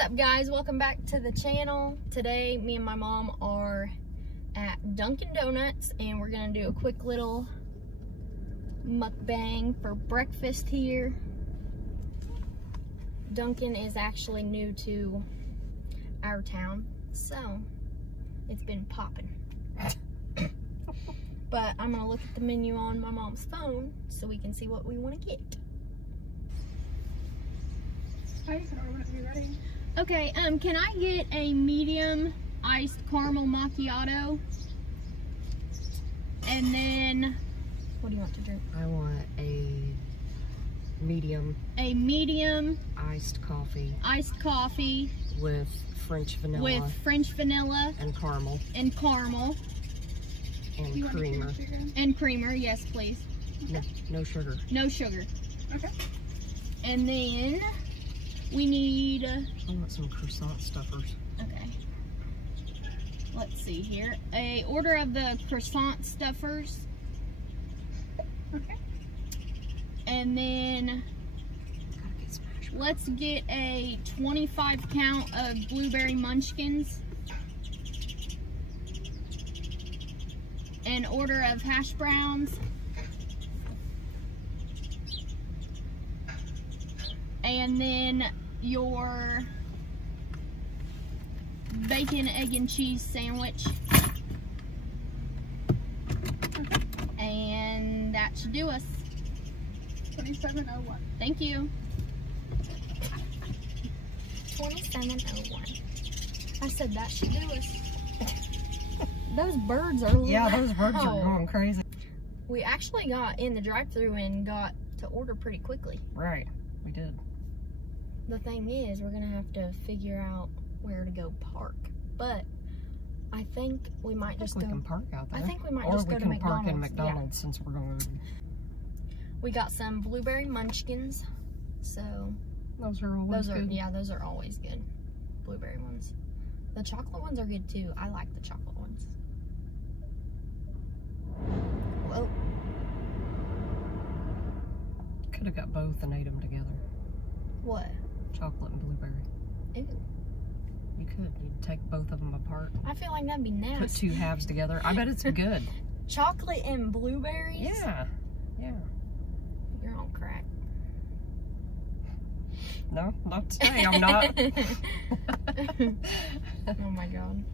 up, guys? Welcome back to the channel. Today me and my mom are at Dunkin Donuts and we're gonna do a quick little mukbang for breakfast here. Dunkin is actually new to our town, so it's been popping. But I'm gonna look at the menu on my mom's phone so we can see what we want to get. Okay, so we're gonna be ready. Okay, can I get a medium iced caramel macchiato? And then, what do you want to drink? I want a medium iced coffee with French vanilla and caramel and creamer. And creamer, yes, please. No sugar. No sugar. Okay. And then we need, I want some croissant stuffers. okay, let's see here. A order of the croissant stuffers. Okay. And then let's get a 25 count of blueberry munchkins. An order of hash browns. And then your bacon, egg, and cheese sandwich. Okay. And that should do us. 2701. Thank you. 2701. I said that should do us. Those birds are Yeah, those birds are loud. going crazy. We actually got in the drive-thru and got to order pretty quickly. Right, we did. The thing is, we're gonna have to figure out where to go park. But I think we might just we go. can park out there. I think we might or just we go to can McDonald's. park in McDonald's since we're going to. We got some blueberry munchkins, so Those are always good. Yeah, those are always good. Blueberry ones. The chocolate ones are good too. I like the chocolate ones. Whoa. Could have got both and ate them together. What? Chocolate and blueberry. Ew. You could. You'd take both of them apart. I feel like that'd be Put nasty. two halves together. I bet it's good. Chocolate and blueberries? Yeah. Yeah. You're on crack. No, not today. I'm not. Oh my god.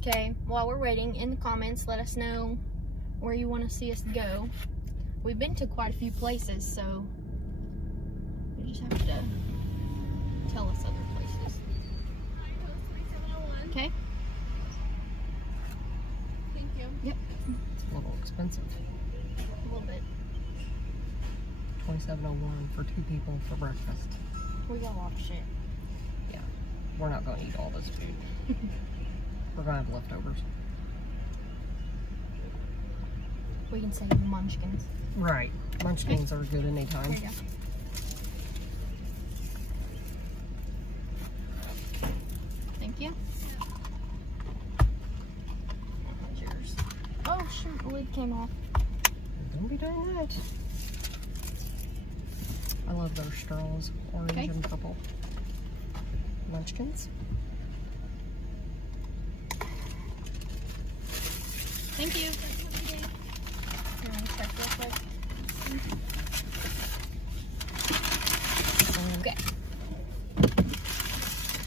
Okay, while we're waiting, in the comments, let us know where you want to see us go. We've been to quite a few places, so you just have to tell us other places. Okay? Thank you. Yep, It's a little expensive. a little bit. $27.01 for 2 people for breakfast. We got a lot of shit. Yeah, we're not going to eat all this food. We're going to have leftovers. We can save the munchkins. Right. Munchkins are good anytime. There you go. Thank you. That one's yours. Oh shoot, the lid came off. Don't be doing that. I love those straws, orange Okay. and purple. Munchkins. Thank you. You want to check real quick? Okay.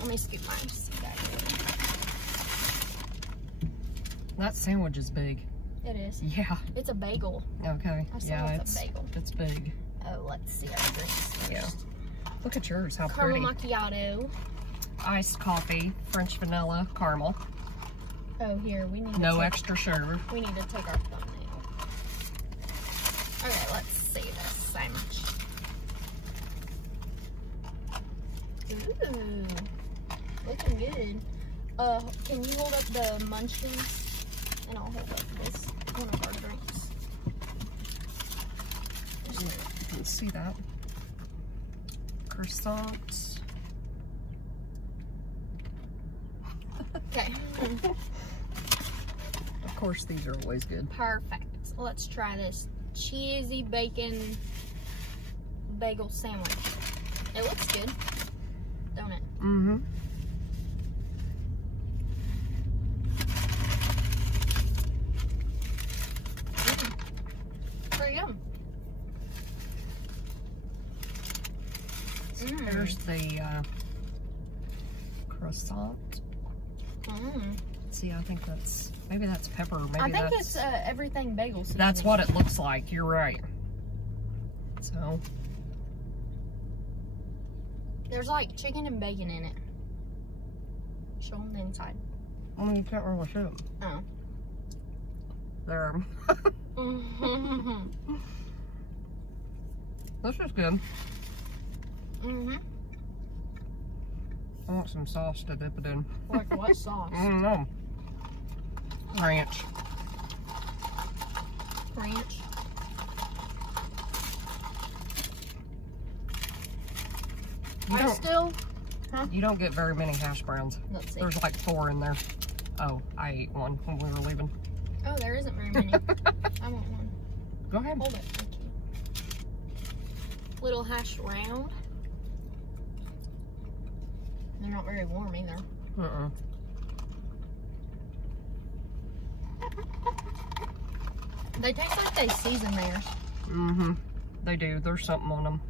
Let me scoop mine. So you guys That sandwich is big. it is. Yeah. It's a bagel. Okay. I saw Yeah, it's a bagel. it's big. Oh, let's see our drinks. Yeah. Look at yours. How Caramel pretty. macchiato. Iced coffee, French vanilla, caramel. Oh, here we need. No to extra sugar. We need to take our thumbnail. Okay, let's see this sandwich. Ooh, looking good. Can you hold up the munchkins? And I'll hold up this one of our drinks. You can see that. Croissant. Okay. Of course, these are always good. Perfect. Let's try this cheesy bacon bagel sandwich. It looks good, don't it? Mm-hmm. Pretty good. There's the croissant. See, I think that's, maybe that's pepper. Maybe I think that's, it's everything bagel seasoning. that's what it looks like. You're right. So. There's like chicken and bacon in it. Show them the inside. I mean, you can't really shoot them. Oh. There. This is good. I want some sauce to dip it in. Like what sauce? I don't know. Ranch. Ranch. You don't get very many hash browns. Let's see. There's like 4 in there. Oh, I ate one when we were leaving. Oh, there isn't very many. I want one. Go ahead. Hold it. Thank you. Little hash round. They're not very warm either. They taste like they season theirs. They do. There's something on them.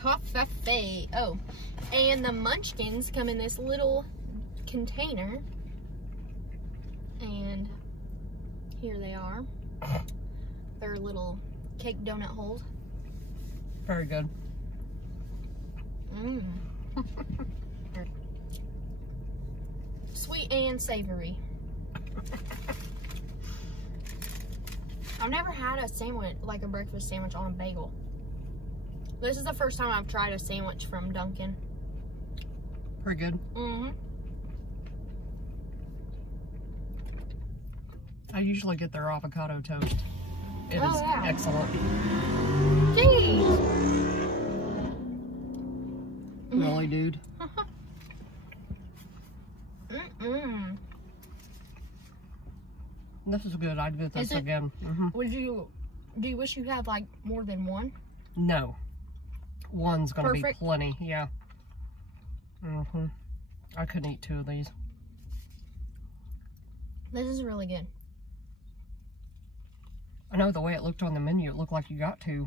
Coffee. Oh, and the munchkins come in this little container. And here they are. They're little cake donut holes. Very good. Sweet and savory. I've never had a sandwich, like a breakfast sandwich on a bagel. This is the first time I've tried a sandwich from Dunkin. Pretty good. I usually get their avocado toast. It is excellent. Jeez. Really, dude? This is good. I'd get this again. Do you wish you had like more than one? No. One's gonna be plenty, yeah. I couldn't eat 2 of these. This is really good. I know the way it looked on the menu, it looked like you got 2.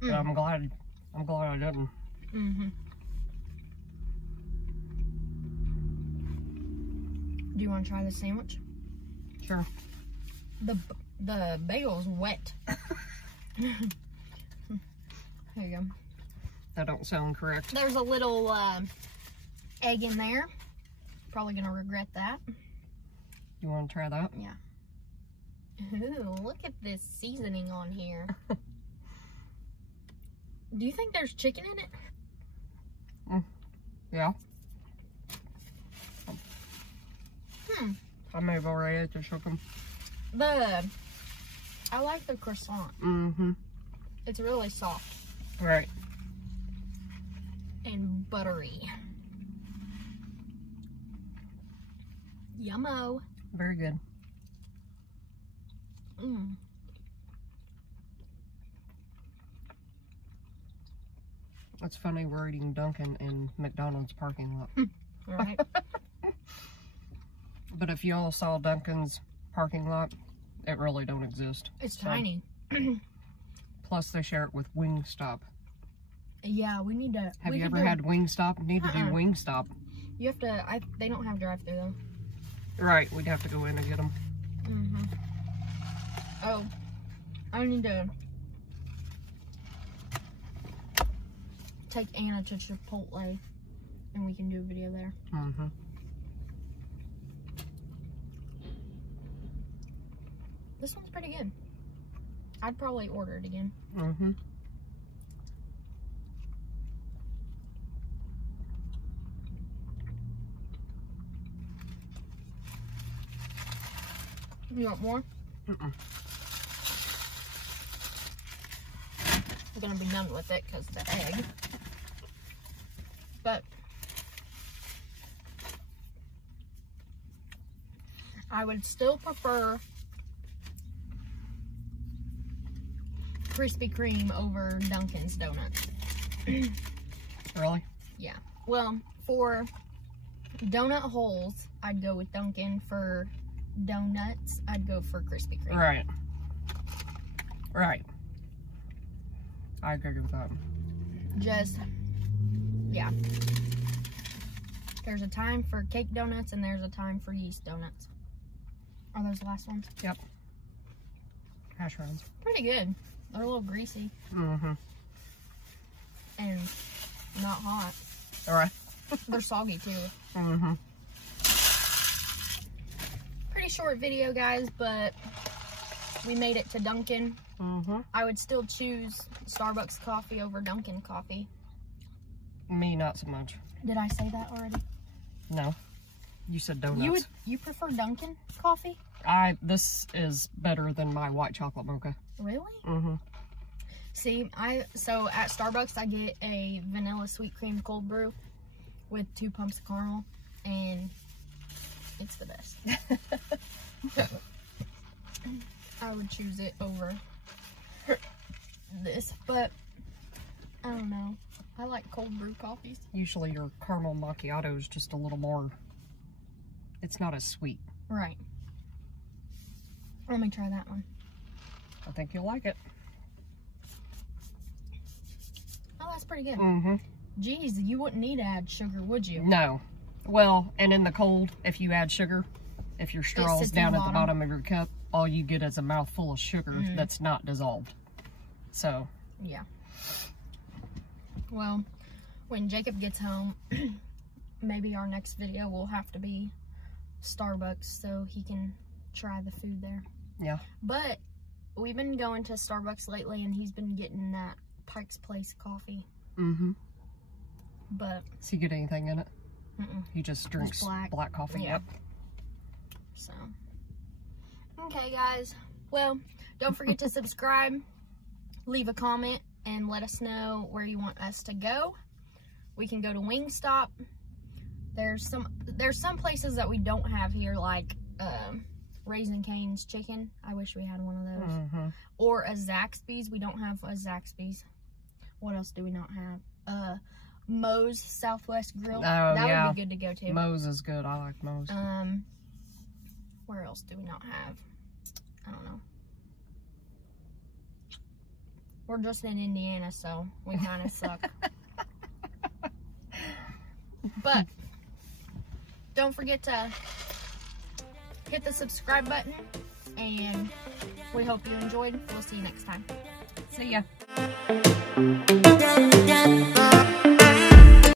But I'm glad I didn't. Do you want to try the sandwich? Sure. The bagel's wet. Here you go. That don't sound correct. There's a little egg in there. Probably gonna regret that. You want to try that? Yeah. Ooh, look at this seasoning on here. Do you think there's chicken in it? Yeah. I may have already ate the chicken. I like the croissant. It's really soft. Right. And buttery. Yummo. Very good. It's funny we're eating Dunkin' in McDonald's parking lot. Right. But if y'all saw Dunkin's parking lot, it really don't exist. It's tiny. Plus they share it with Wingstop. Yeah, we need to. Have you ever had Wingstop? Need to do Wingstop. You have to. They don't have drive-thru though. Right, we'd have to go in and get them. Oh, I need to take Anna to Chipotle, and we can do a video there. This one's pretty good. I'd probably order it again. You want more? We're gonna be done with it because of the egg. But I would still prefer Krispy Kreme over Dunkin's donuts. Really? Yeah. Well, for donut holes, I'd go with Dunkin. For donuts, I'd go for Krispy Kreme. Right. Right. I agree with that. Just, yeah. There's a time for cake donuts and there's a time for yeast donuts. Are those the last ones? Yep. Hash browns. Pretty good. They're a little greasy. Mm-hmm. And not hot. All right. They're soggy too. Mm-hmm. Pretty short video, guys, but we made it to Dunkin. Mm-hmm. I would still choose Starbucks coffee over Dunkin coffee. Me, not so much. Did I say that already? No. You said donuts. You prefer Dunkin coffee? This is better than my white chocolate mocha. Really? Mm-hmm. See, so at Starbucks I get a vanilla sweet cream cold brew with 2 pumps of caramel, and it's the best. I would choose it over this, but I don't know. I like cold brew coffees. Usually your caramel macchiato is just a little more, it's not as sweet. Right. Let me try that one. I think you'll like it. Oh, that's pretty good. Mm-hmm. Geez, you wouldn't need to add sugar, would you? No. Well, and in the cold, if you add sugar, if your straw is down at the bottom of your cup, all you get is a mouthful of sugar that's not dissolved. So. Yeah. Well, when Jacob gets home, maybe our next video will have to be Starbucks so he can try the food there. Yeah. But we've been going to Starbucks lately and he's been getting that Pike's Place coffee. Mm-hmm. But does he get anything in it? mm-mm. He just drinks black coffee. Yeah. Yep. So. Okay, guys. Well, don't forget to subscribe, leave a comment, and let us know where you want us to go. We can go to Wingstop. There's some places that we don't have here, like Raising Cane's chicken. I wish we had one of those. Mm-hmm. Or a Zaxby's. We don't have a Zaxby's. What else do we not have? Moe's Southwest Grill. Oh, that would be good to go to. Moe's is good. I like Moe's. Where else do we not have? I don't know. We're just in Indiana, so we kind of suck. But don't forget to hit the subscribe button, and we hope you enjoyed. We'll see you next time. See ya.